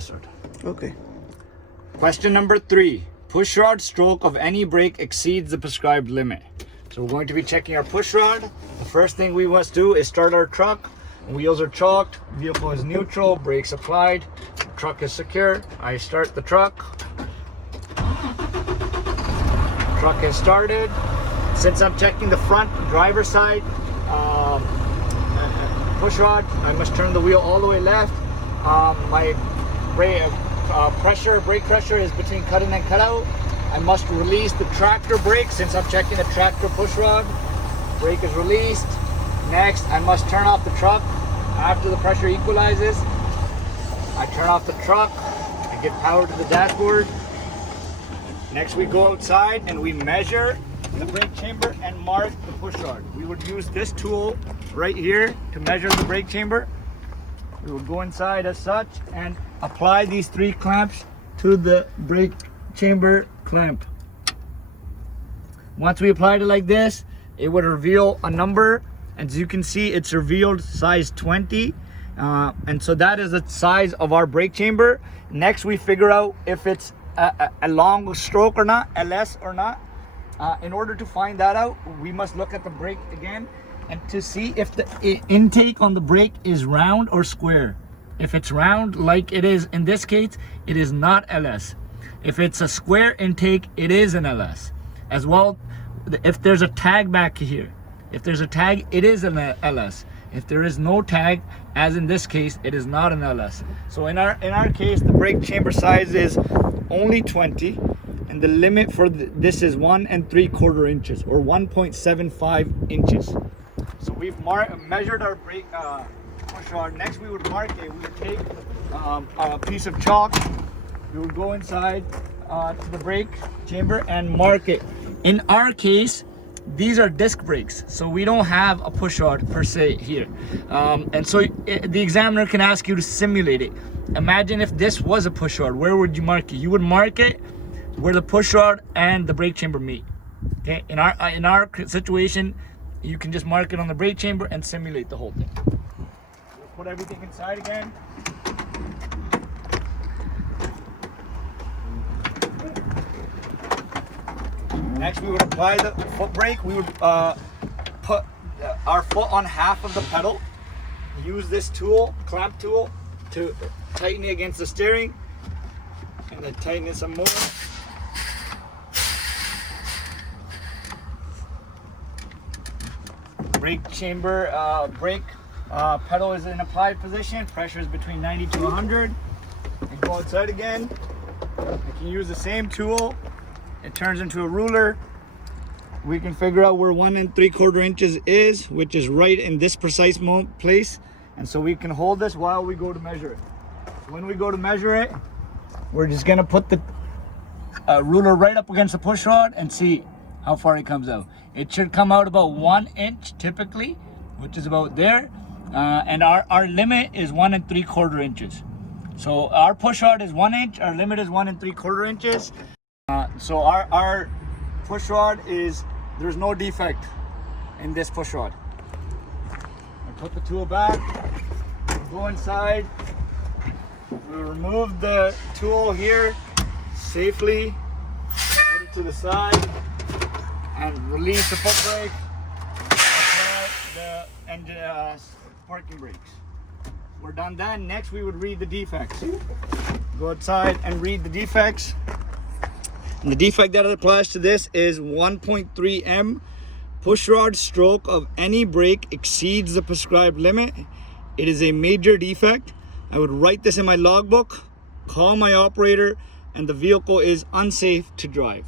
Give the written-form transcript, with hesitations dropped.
side. Okay. Question number 3. Pushrod stroke of any brake exceeds the prescribed limit. So we're going to be checking our pushrod. The first thing we must do is start our truck. Wheels are chalked, vehicle is neutral, brakes applied, truck is secure. I start the truck. Truck is started. Since I'm checking the front driver's side pushrod, I must turn the wheel all the way left. My brake pressure is between cut in and cut out. I must release the tractor brake since I'm checking the tractor pushrod. Brake is released. Next, I must turn off the truck. After the pressure equalizes, I turn off the truck. I give power to the dashboard. Next, we go outside and we measure the brake chamber and mark the pushrod. We would use this tool right here to measure the brake chamber. We would go inside as such and apply these 3 clamps to the brake chamber clamp. Once we applied it like this, it would reveal a number. As you can see, it's revealed size 20. And so that is the size of our brake chamber. Next, we figure out if it's a long stroke or not, LS or not. In order to find that out, we must look at the brake again and to see if the intake on the brake is round or square. If it's round, like it is in this case, it is not LS. If it's a square intake, it is an LS. As well, if there's a tag back here, if there's a tag, it is an LS. If there is no tag, as in this case, it is not an LS. So in our case, the brake chamber size is only 20, and the limit for this is 1 3/4 inches or 1.75 inches. So we've measured our brake pushrod. Next, we would mark it. We would take a piece of chalk. We would go inside to the brake chamber and mark it. In our case, these are disc brakes, so we don't have a pushrod per se here. And so the examiner can ask you to simulate it. Imagine if this was a pushrod, where would you mark it? You would mark it where the pushrod and the brake chamber meet. Okay, in our situation, you can just mark it on the brake chamber and simulate the whole thing. We'll put everything inside again. Next, we would apply the foot brake. We would put our foot on half of the pedal. Use this tool, clamp tool, to tighten it against the steering, and then tighten it some more. Brake chamber, brake pedal is in applied position. Pressure is between 90 to 100. And go outside again. You can use the same tool. It turns into a ruler. We can figure out where 1 3/4 inches is, which is right in this precise place. And so we can hold this while we go to measure it. When we go to measure it, we're just gonna put the ruler right up against the pushrod and see how far it comes out. It should come out about 1 inch typically, which is about there. And our limit is 1 3/4 inches. So our pushrod is 1 inch, our limit is 1 3/4 inches. So our pushrod is, there's no defect in this pushrod. I put the tool back, go inside, we remove the tool here safely, put it to the side, and release the foot brake, and parking brakes. We're done then. Next, we would read the defects. Go outside and read the defects. And the defect that applies to this is 1.3 M. Pushrod stroke of any brake exceeds the prescribed limit. It is a major defect. I would write this in my logbook, call my operator, and the vehicle is unsafe to drive.